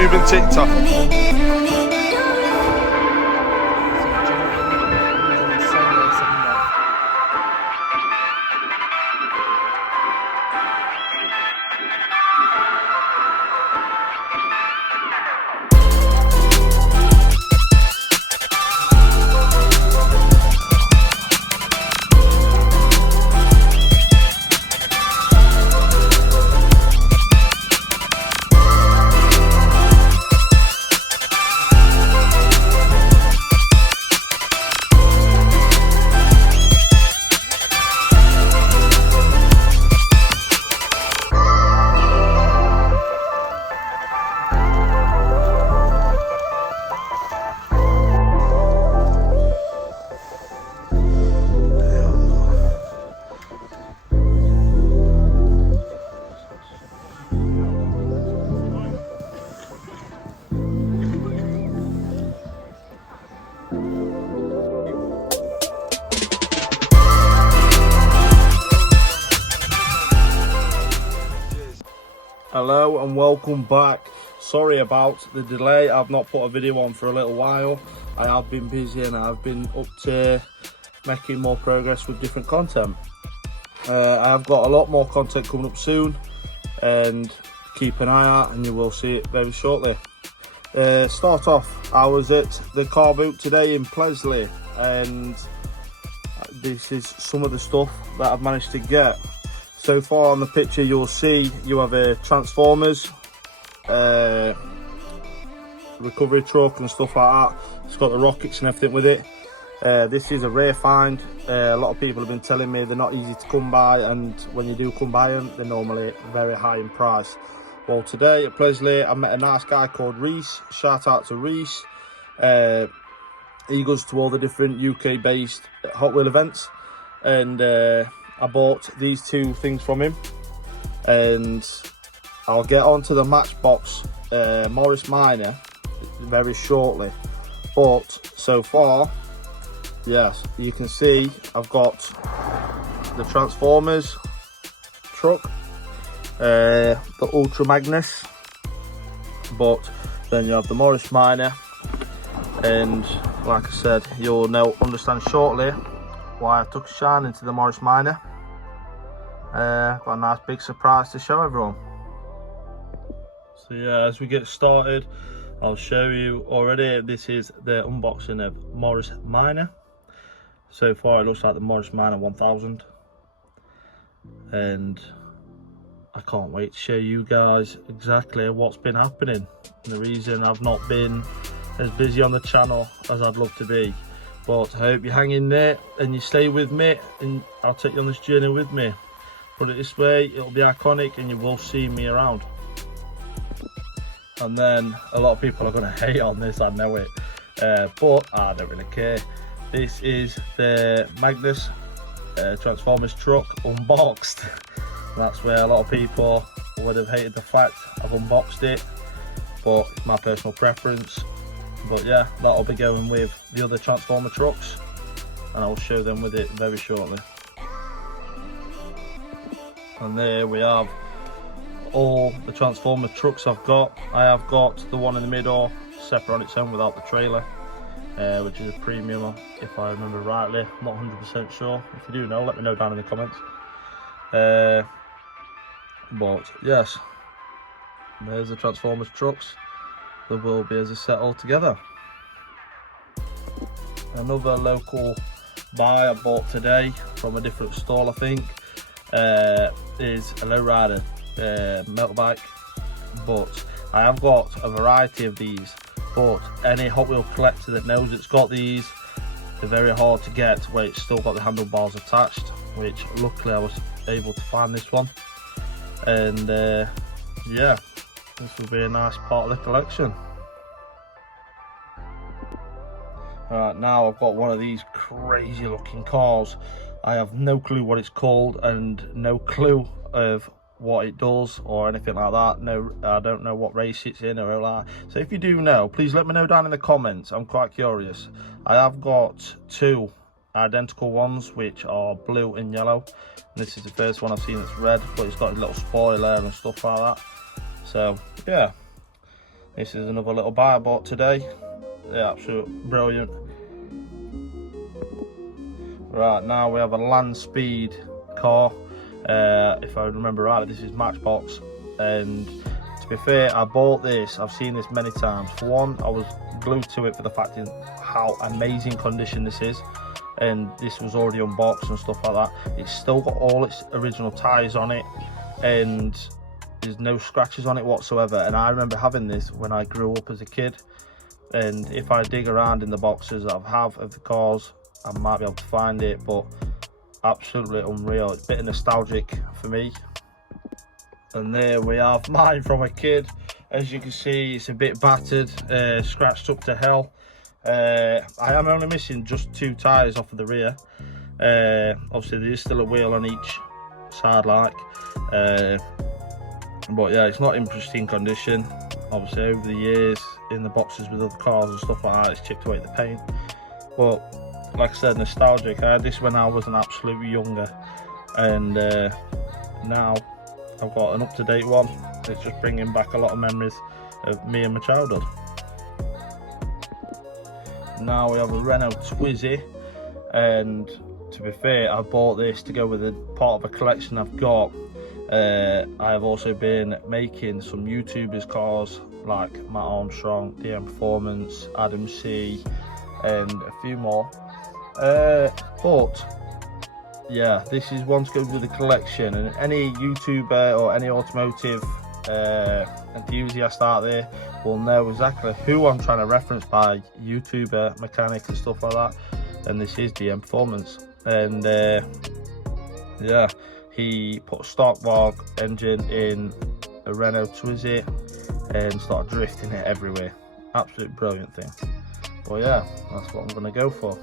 YouTube and TikTok. Hello and welcome back. Sorry about the delay. I've not put a video on for a little while. I have been busy and I've been up to making more progress with different content. I have got a lot more content coming up soon, and keep an eye out and you will see it very shortly. Start off, I was at the car boot today in Plesley, and this is some of the stuff that I've managed to get. So far on the picture you'll see you have a Transformers, recovery truck and stuff like that. It's got the rockets and everything with it. This is a rare find. A lot of people have been telling me they're not easy to come by, and when you do come by them, they're normally very high in price. Well, today at Plesley I met a nice guy called Reese. Shout out to Reese. He goes to all the different UK based Hot Wheel events, and I bought these two things from him, and I'll get onto the Matchbox Morris Minor very shortly. But so far, yes, you can see I've got the Transformers truck, the Ultra Magnus, but then you have the Morris Minor, and like I said, you'll understand shortly why I took a shine into the Morris Minor. Got a nice big surprise to show everyone. So yeah, as we get started, I'll show you already. This is the unboxing of Morris Minor. So far it looks like the Morris Minor 1000, and I can't wait to show you guys exactly what's been happening and the reason I've not been as busy on the channel as I'd love to be. But I hope you hang in there and you stay with me, and I'll take you on this journey with me. Put it this way, it'll be iconic and you will see me around. And then a lot of people are going to hate on this, I know it, but I don't really care. This is the Magnus Transformers truck unboxed. That's where a lot of people would have hated the fact I've unboxed it, but it's my personal preference. But yeah, that'll be going with the other Transformer trucks, and I'll show them with it very shortly. And there we have all the Transformer trucks I've got. I have got the one in the middle separate on its own without the trailer, which is a premium if I remember rightly. I'm not 100% sure. If you do know, let me know down in the comments. But yes, there's the Transformers trucks. There will be as a set all together. Another local buy I bought today from a different stall, I think, is a lowrider motorbike. But I have got a variety of these, but any Hot Wheel collector that knows it's got these, they're very hard to get where it's still got the handlebars attached, which luckily I was able to find this one. And yeah, this will be a nice part of the collection. Right, now I've got one of these crazy looking cars. I have no clue what it's called and no clue of what it does or anything like that. No, I don't know what race it's in or like. So if you do know, please let me know down in the comments. I'm quite curious. I have got two identical ones which are blue and yellow. This is the first one I've seen that's red, but it's got a little spoiler and stuff like that. So yeah, This is another little buy I bought today. They're absolutely brilliant. Right, now we have a land speed car. If I remember right, this is Matchbox. And to be fair, I bought this, I've seen this many times. For one, I was glued to it for the fact in how amazing condition this is. And this was already unboxed and stuff like that. It's still got all its original tyres on it, and there's no scratches on it whatsoever. And I remember having this when I grew up as a kid. And if I dig around in the boxes that I have of the cars, I might be able to find it, but absolutely unreal. It's a bit nostalgic for me. And there we have mine from a kid. As you can see, it's a bit battered, scratched up to hell. I am only missing just 2 tyres off of the rear. Obviously there is still a wheel on each side, like, but yeah, it's not in pristine condition. Obviously over the years in the boxes with other cars and stuff like that, it's chipped away at the paint. But like I said, nostalgic. I had this when I was an absolute younger, and now I've got an up-to-date one. It's just bringing back a lot of memories of me and my childhood. Now we have a Renault Twizy, and to be fair, I bought this to go with a part of a collection I've got. I have also been making some YouTubers cars like Matt Armstrong, DM Performance, Adam C, and a few more. But yeah, this is one to go with the collection, and any YouTuber or any automotive enthusiast out there will know exactly who I'm trying to reference by YouTuber, mechanic and stuff like that. And this is DM Performance. And yeah, he put a stock Vogue engine in a Renault Twizy and started drifting it everywhere. Absolute brilliant thing. But yeah, that's what I'm going to go for.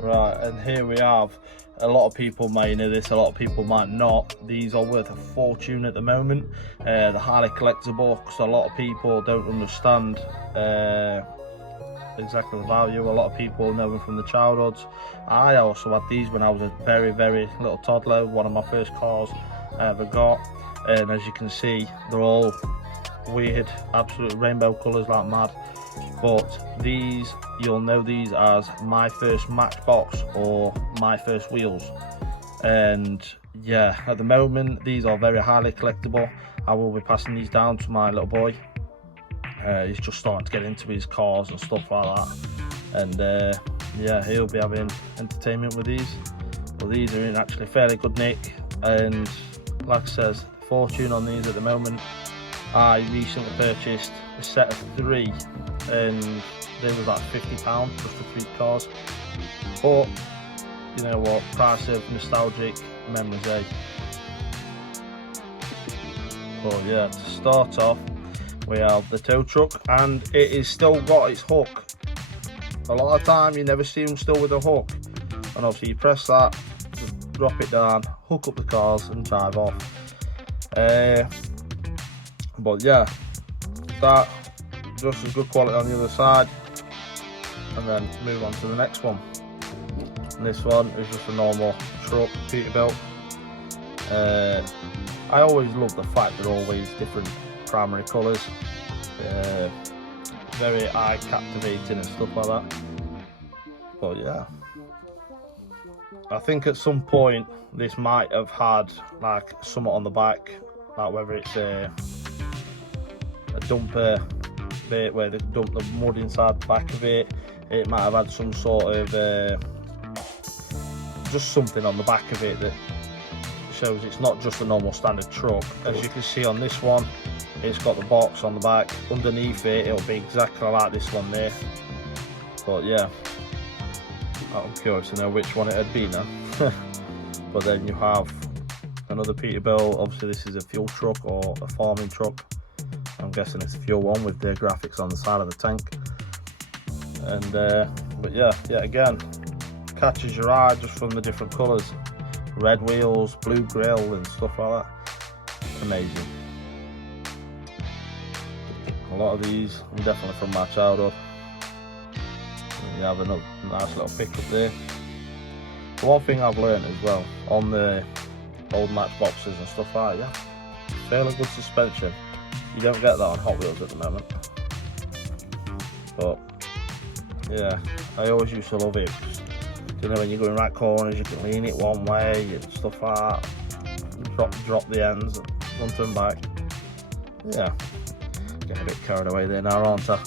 Right, and here we have, a lot of people may know this, a lot of people might not. These are worth a fortune at the moment. They're highly collectible because a lot of people don't understand exactly the value. A lot of people know them from the childhoods. I also had these when I was a very, very little toddler. One of my first cars I ever got. And as you can see, they're all weird, absolute rainbow colours like mad. But these, you'll know these as my first Matchbox or my first wheels. And yeah, at the moment these are very highly collectible. I will be passing these down to my little boy. He's just starting to get into his cars and stuff like that, and yeah, he'll be having entertainment with these. But these are in actually fairly good nick, and like I says, fortune on these at the moment. I recently purchased a set of 3, and they were about £50 just for 3 cars. But you know what, price of nostalgic memories, eh? But yeah, to start off, we have the tow truck, and it is still got its hook. A lot of time you never see them still with a hook, and obviously you press that, just drop it down, hook up the cars and drive off. But yeah, that just as good quality on the other side, and then move on to the next one. And this one is just a normal truck, Peterbilt. I always love the fact they're always different primary colours, very eye captivating and stuff like that. But yeah, I think at some point this might have had like something on the back, like whether it's a dumper bit where they dump the mud inside the back of it. It might have had some sort of just something on the back of it that shows it's not just a normal standard truck. As you can see on this one, it's got the box on the back. Underneath it, it'll be exactly like this one there. But yeah, I'm curious to know which one it'd be now. But then you have another Peterbilt. Obviously this is a fuel truck or a farming truck. I'm guessing it's a fuel one with the graphics on the side of the tank. And but yeah, again, catches your eye just from the different colours. Red wheels, blue grille and stuff like that. Amazing. A lot of these are definitely from my childhood. And you have another nice little pickup there. The one thing I've learned as well on the old Matchboxes and stuff like that, fairly good suspension. You don't get that on Hot Wheels at the moment. But yeah, I always used to love it. You know, when you're going right corners, you can lean it one way and stuff like that. Drop the ends and front and back. Yeah, getting a bit carried away there now, aren't I?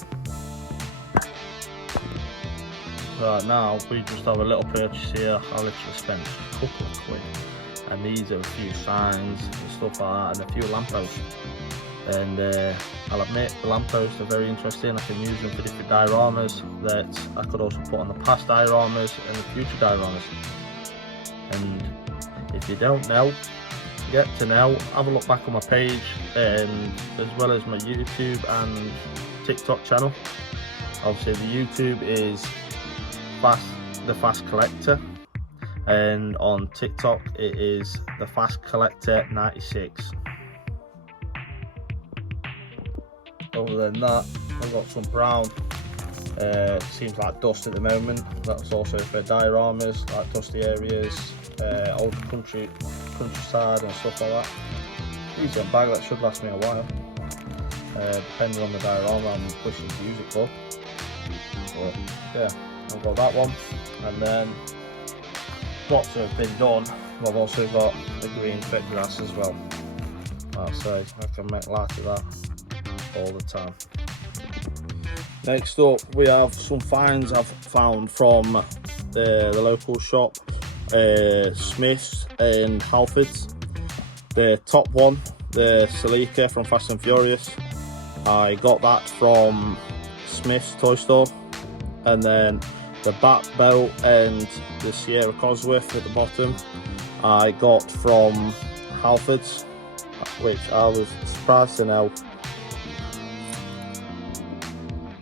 Right, now we just have a little purchase here. I literally spent a couple of quid, and these are a few signs and stuff like that, and a few lampposts. And I'll admit, the lampposts are very interesting. I can use them for different dioramas that I could also put on the past dioramas and the future dioramas. And if you don't know, get to know, have a look back on my page, and as well as my YouTube and TikTok channel. Obviously the YouTube is the Fast Collector, and on TikTok it is the Fast Collector 96. Other than that, I've got some brown, seems like dust at the moment. That's also for dioramas, like dusty areas, old countryside and stuff like that. These are a bag that should last me a while, depending on the diorama I'm pushing to use it for. But yeah, I've got that one, and then got to have been done. I've also got the green fit grass as well. Like I say, I can make light of that all the time. Next up, we have some finds I've found from the local shop, Smith's in Halfords. The top one, the Celica from Fast and Furious, I got that from Smith's toy store. And then the back belt and the Sierra Cosworth at the bottom I got from Halfords, which I was surprised to know.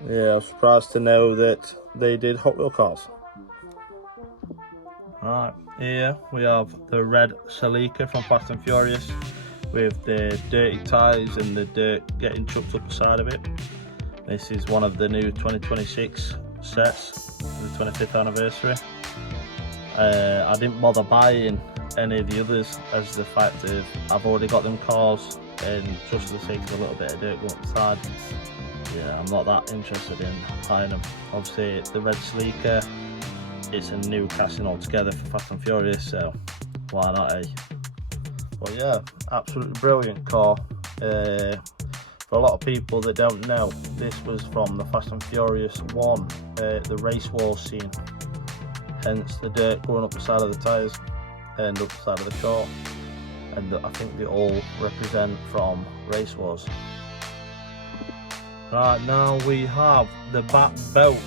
Yeah, I was surprised to know that they did Hot Wheel cars. Right, here we have the red Celica from Fast and Furious with the dirty tyres and the dirt getting chucked up the side of it. This is one of the new 2026 sets, the 25th anniversary. I didn't bother buying any of the others as the fact of I've already got them cars, and just for the sake of a little bit of dirt going up the side, yeah, I'm not that interested in buying them. Obviously the red Celica, it's a new casting altogether for Fast and Furious, so why not, eh? But yeah, absolutely brilliant car. For a lot of people that don't know, this was from the Fast and Furious 1, the race war scene. Hence the dirt going up the side of the tyres and up the side of the car. And I think they all represent from Race Wars. Right, now we have the back belt.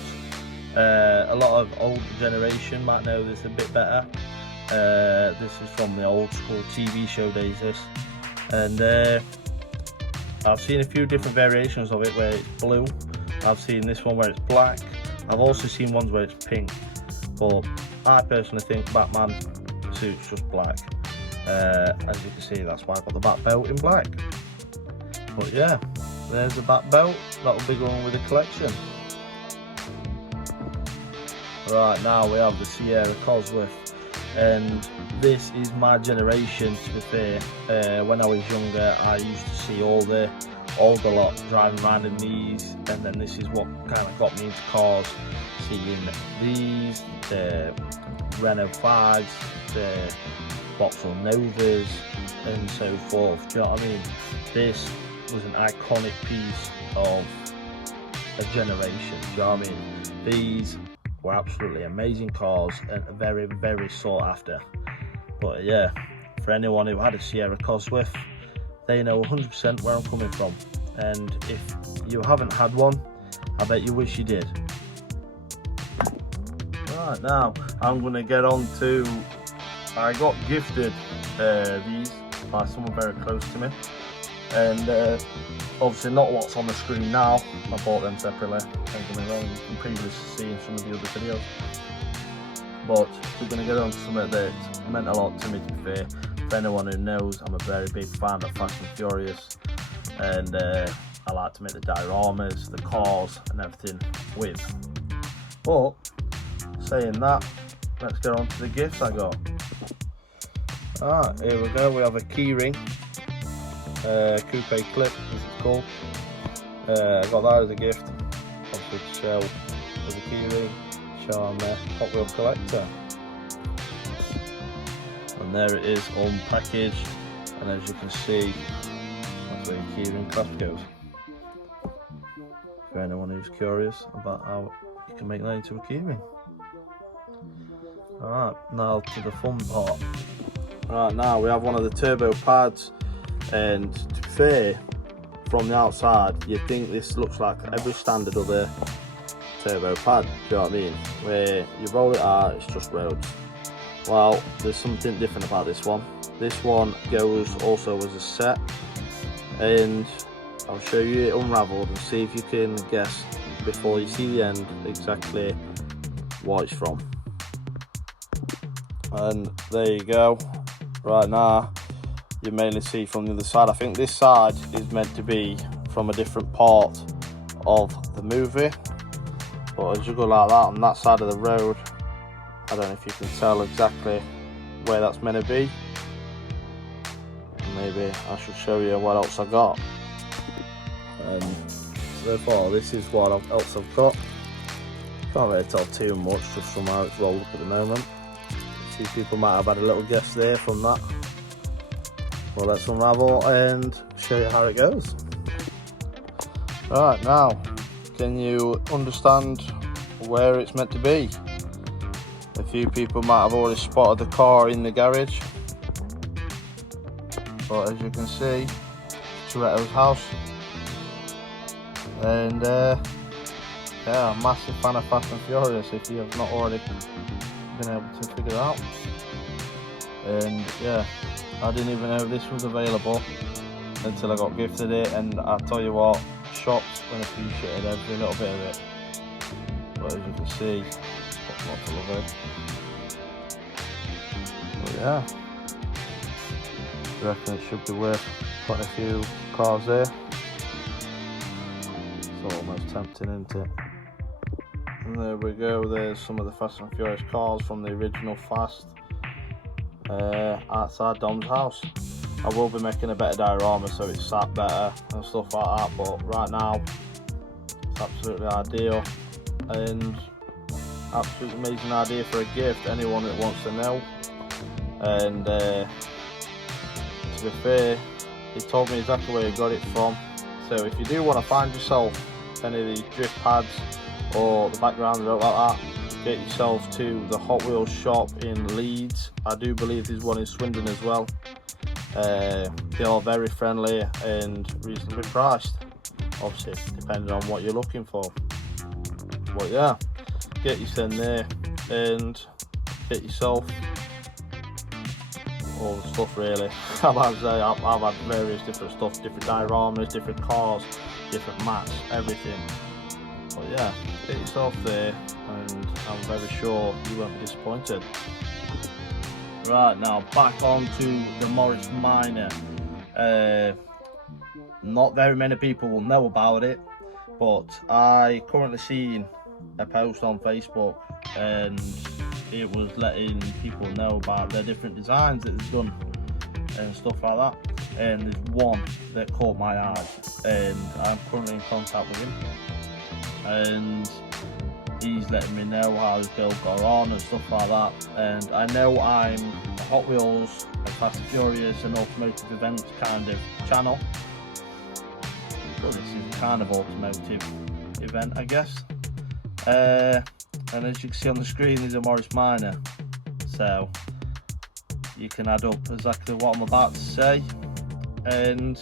A lot of older generation might know this a bit better. This is from the old school TV show days, this. And I've seen a few different variations of it where it's blue. I've seen this one where it's black. I've also seen ones where it's pink. But I personally think Batman suit's just black. As you can see, that's why I've got the back belt in black. But yeah, there's the back belt. That'll be going with the collection. Right, now we have the Sierra Cosworth, and this is my generation, to be fair. When I was younger, I used to see all the older lot driving around in these, and then this is what kind of got me into cars, seeing these, the Renault 5s, the Vauxhall Novas and so forth. Do you know what I mean? This was an iconic piece of a generation. Do you know what I mean? These were absolutely amazing cars and very, very sought after. But yeah, for anyone who had a Sierra Cosworth, they know 100% where I'm coming from. And if you haven't had one, I bet you wish you did. Right, now I'm going to get on to, I got gifted these by someone very close to me, and obviously not what's on the screen now. I bought them separately, don't get me wrong, you can previously see in some of the other videos, but we're going to get on to something that meant a lot to me, to be fair. For anyone who knows, I'm a very big fan of Fast and Furious, and I like to make the dioramas, the cars and everything with. But saying that, let's get on to the gifts I got. Alright, here we go. We have a keyring, coupe clip as it's cool. I got that as a gift, obviously to show as a keyring, show I'm a Hot Wheel collector. And there it is, unpackaged, and as you can see, that's where your keyring clasp goes. For anyone who's curious about how you can make that into a keyring. Alright, now to the fun part. Right, now we have one of the turbo pads, and to be fair, from the outside you'd think this looks like every standard other turbo pad, do you know what I mean? Where you roll it out, it's just roads. Well, there's something different about this one. This one goes also as a set, and I'll show you it unravelled and see if you can guess before you see the end exactly what it's from. And there you go. Right now you mainly see from the other side. I think this side is meant to be from a different part of the movie, but as you go like that on that side of the road, I don't know if you can tell exactly where that's meant to be. Maybe I should show you what else I got. And so far this is what else I've got. Can't really tell too much just from how it's rolled up at the moment. A few people might have had a little guess there from that. Well, let's unravel and show you how it goes. Right, now can you understand where it's meant to be? A few people might have already spotted the car in the garage, but as you can see, Toretto's house. And yeah, I'm a massive fan of Fast and Furious if you have not already been able to figure it out. And yeah, I didn't even know this was available until I got gifted it, and I tell you what, shocked when I appreciated every little bit of it. But as you can see, got lots of love it. But yeah, I reckon it should be worth quite a few cars there. It's almost tempting, isn't it? And there we go, there's some of the Fast and Furious cars from the original Fast outside Dom's house. I will be making a better diorama so it's sat better and stuff like that, but right now it's absolutely ideal and absolutely amazing idea for a gift, anyone that wants to know. And to be fair, he told me exactly where he got it from, so if you do want to find yourself any of these drift pads or the backgrounds like that, get yourself to the Hot Wheels shop in Leeds. I do believe there's one in Swindon as well. They are very friendly and reasonably priced, obviously depending on what you're looking for. But yeah, get yourself there and get yourself all the stuff really. I've had various different stuff, different dioramas, different cars, different mats, everything. But yeah, get yourself there and I'm very sure you won't be disappointed. Right, now back on to the Morris Minor. Not very many people will know about it, but I currently seen a post on Facebook and it was letting people know about their different designs that they've done and stuff like that. And there's one that caught my eye and I'm currently in contact with him. And he's letting me know how his build got on and stuff like that. And I know I'm a Hot Wheels, a Fast and Furious and automotive events kind of channel. So this is a kind of automotive event, I guess. And as you can see on the screen, there's a Morris Minor. So you can add up exactly what I'm about to say. And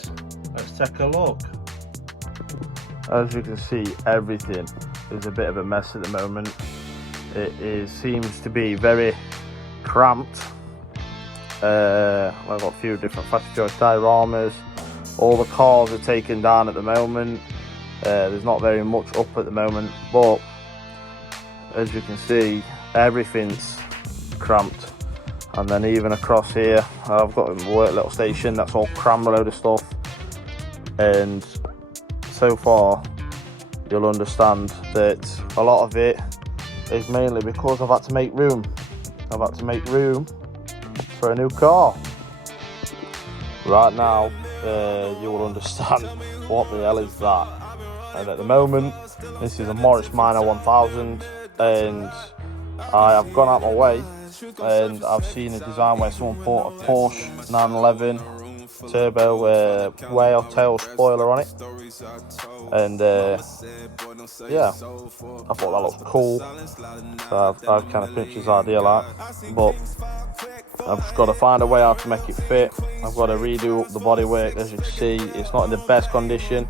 let's take a look. As you can see, everything is a bit of a mess at the moment. Seems to be very cramped. I've got a few different Fast and Furious dioramas. All the cars are taken down at the moment. There's not very much up at the moment, but as you can see, everything's cramped. And then even across here, I've got a work little station that's all crammed a load of stuff. And so far, you'll understand that a lot of it is mainly because I've had to make room. I've had to make room for a new car. Right now, you will understand what the hell is that? And at the moment, this is a Morris Minor 1000, and I have gone out my way and I've seen a design where someone put a Porsche 911 turbo whale tail spoiler on it, and yeah, I thought that looked cool. So I've kind of pinched his idea out, but I've just got to find a way how to make it fit. I've got to redo up the bodywork. As you can see, it's not in the best condition,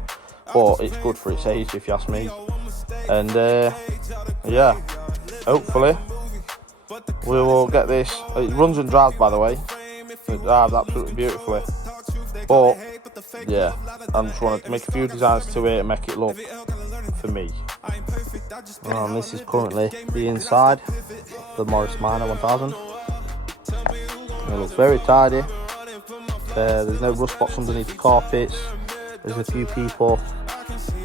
but it's good for its age, if you ask me. And yeah, hopefully we will get this. It runs and drives, by the way. It drives absolutely beautifully. But yeah, I just wanted to make a few designs to it and make it look for me. And this is currently the inside of the Morris Minor 1000. It looks very tidy. There's no rust spots underneath the carpets. There's a few people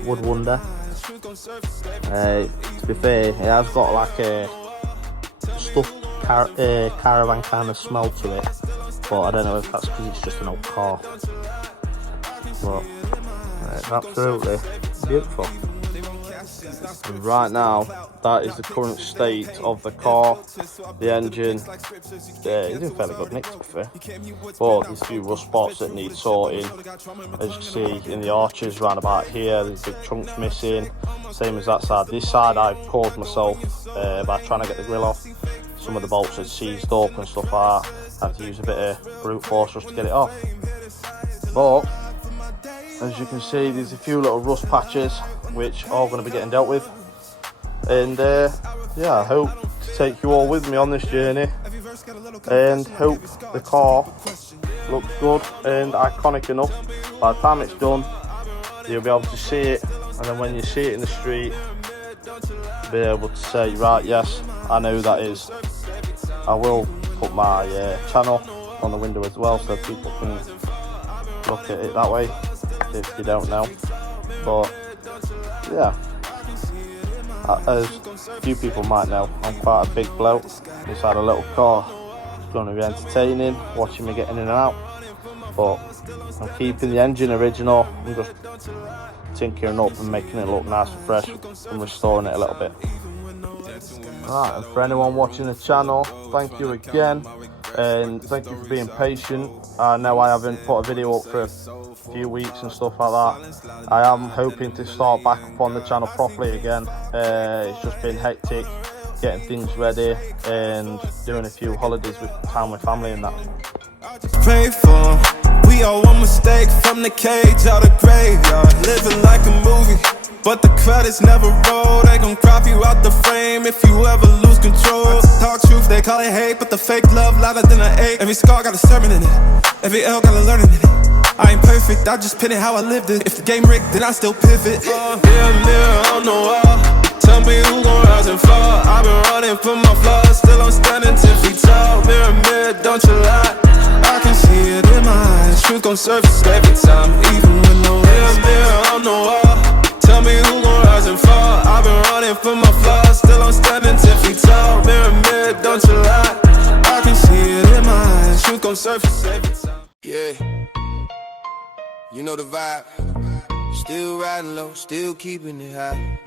would wonder. To be fair, it has got like a stuffed caravan kind of smell to it, but I don't know if that's because it's just an old car. But it's absolutely beautiful. And right now, that is the current state of the car. The engine is in fairly good nick, to be fair, but there's a few rust spots that need sorting. As you can see in the arches around about here, there's big chunks missing, same as that side. This side I've caused myself by trying to get the grill off. Some of the bolts had seized up and stuff like that. I had to use a bit of brute force just to get it off. But as you can see, there's a few little rust patches which are going to be getting dealt with. And yeah, I hope to take you all with me on this journey, and hope the car looks good and iconic enough. By the time it's done, you'll be able to see it, and then when you see it in the street, be able to say, right, yes, I know who that is. I will put my channel on the window as well, so people can look at it that way if you don't know. But yeah, as a few people might know, I'm quite a big bloke. Inside a little car, it's going to be entertaining watching me getting in and out, but I'm keeping the engine original. I'm just tinkering up and making it look nice and fresh and restoring it a little bit. Right, and for anyone watching the channel, thank you again, and thank you for being patient. I know I haven't put a video up for a few weeks and stuff like that. I am hoping to start back up on the channel properly again. It's just been hectic getting things ready and doing a few holidays with time with family and that. Pray for, we all one mistake from the cage out of graveyard, living like a movie, but the credits never roll. They gon' crop you out the frame if you ever lose control. Talk truth, they call it hate, but the fake love louder than an ache. Every scar got a sermon in it, every L got a learning in it. I ain't perfect, I just pin it how I lived it. If the game rigged, then I still pivot. Mirror on the wall, tell me who gon' rise and fall. I've been running from my flaws, still I'm standing 10 feet tall. Mirror, don't you lie, I can see it in my eyes. Truth gon' surface every time, even with no mirror on the wall. Tell me who gon' rise and fall. I've been running from my flaws, still I'm standing 10 feet tall. Mirror, don't you lie, I can see it in my eyes. Truth gon' surface every time. Yeah, you know the vibe. Still riding low, still keeping it high.